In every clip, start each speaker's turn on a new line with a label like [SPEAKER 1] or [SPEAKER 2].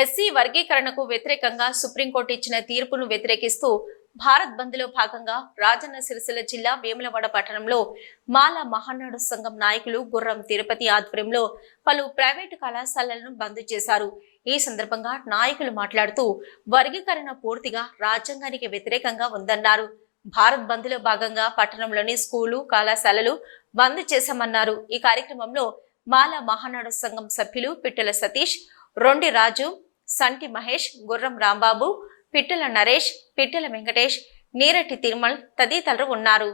[SPEAKER 1] SC వర్గీకరణకు వ్యతిరేకంగా supreme court ఇచ్చిన తీర్పును వ్యతిరేకిస్తూ భారత్ బంద్లో భాగంగా రాజన్న సిరిసిల్ల జిల్లా వేములవాడ పట్టణంలో మాల మహానాడు సంఘం నాయకులు గుర్రం తిరుపతి ఆధ్వర్యంలో పలు ప్రైవేటు కళాశాలలను బంద్ చేశారు. ఈ సందర్భంగా నాయకులు మాట్లాడుతూ వర్గీకరణ పూర్తిగా రాజ్యాంగానికి వ్యతిరేకంగా ఉందన్నారు. భారత్ బంద్లో భాగంగా పట్టణంలోని స్కూలు కళాశాలలు బంద్ చేశామన్నారు. ఈ కార్యక్రమంలో మాల మహానాడు సంఘం సభ్యులు పిట్టల సతీష్ రొండి రాజు సంటి మహేష్ గుర్రం రాంబాబు పిట్టల నరేష్ పిట్టల వెంకటేష్ నీరటి తిరుమల్ తదితరులు ఉన్నారు.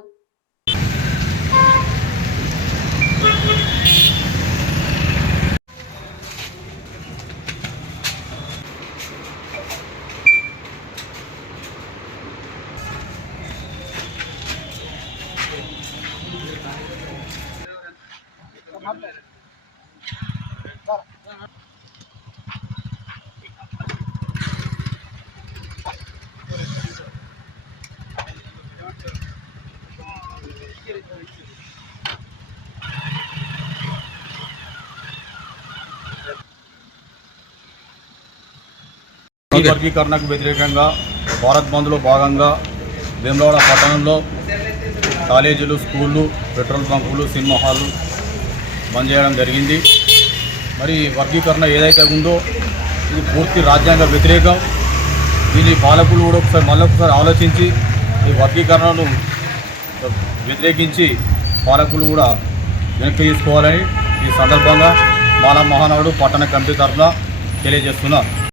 [SPEAKER 2] ఈ వర్గీకరణకు వ్యతిరేకంగా భారత్ బంద్లో భాగంగా వేములవాడ పట్టణంలో కాలేజీలు స్కూళ్ళు పెట్రోల్ బంకులు సినిమా హాళ్ళు బంద్ చేయడం జరిగింది. మరి ఈ వర్గీకరణ ఏదైతే ఉందో ఇది పూర్తి రాజ్యాంగ వ్యతిరేకం. దీని పాలకులు కూడా ఒకసారి మళ్ళీ ఒకసారి ఆలోచించి ఈ వర్గీకరణను వ్యతిరేకించి పాలకులు కూడా వెనక్కి తీసుకోవాలని ఈ సందర్భంగా మాలా మహానాడు పట్టణ కమిటీ తరఫున తెలియజేస్తున్నారు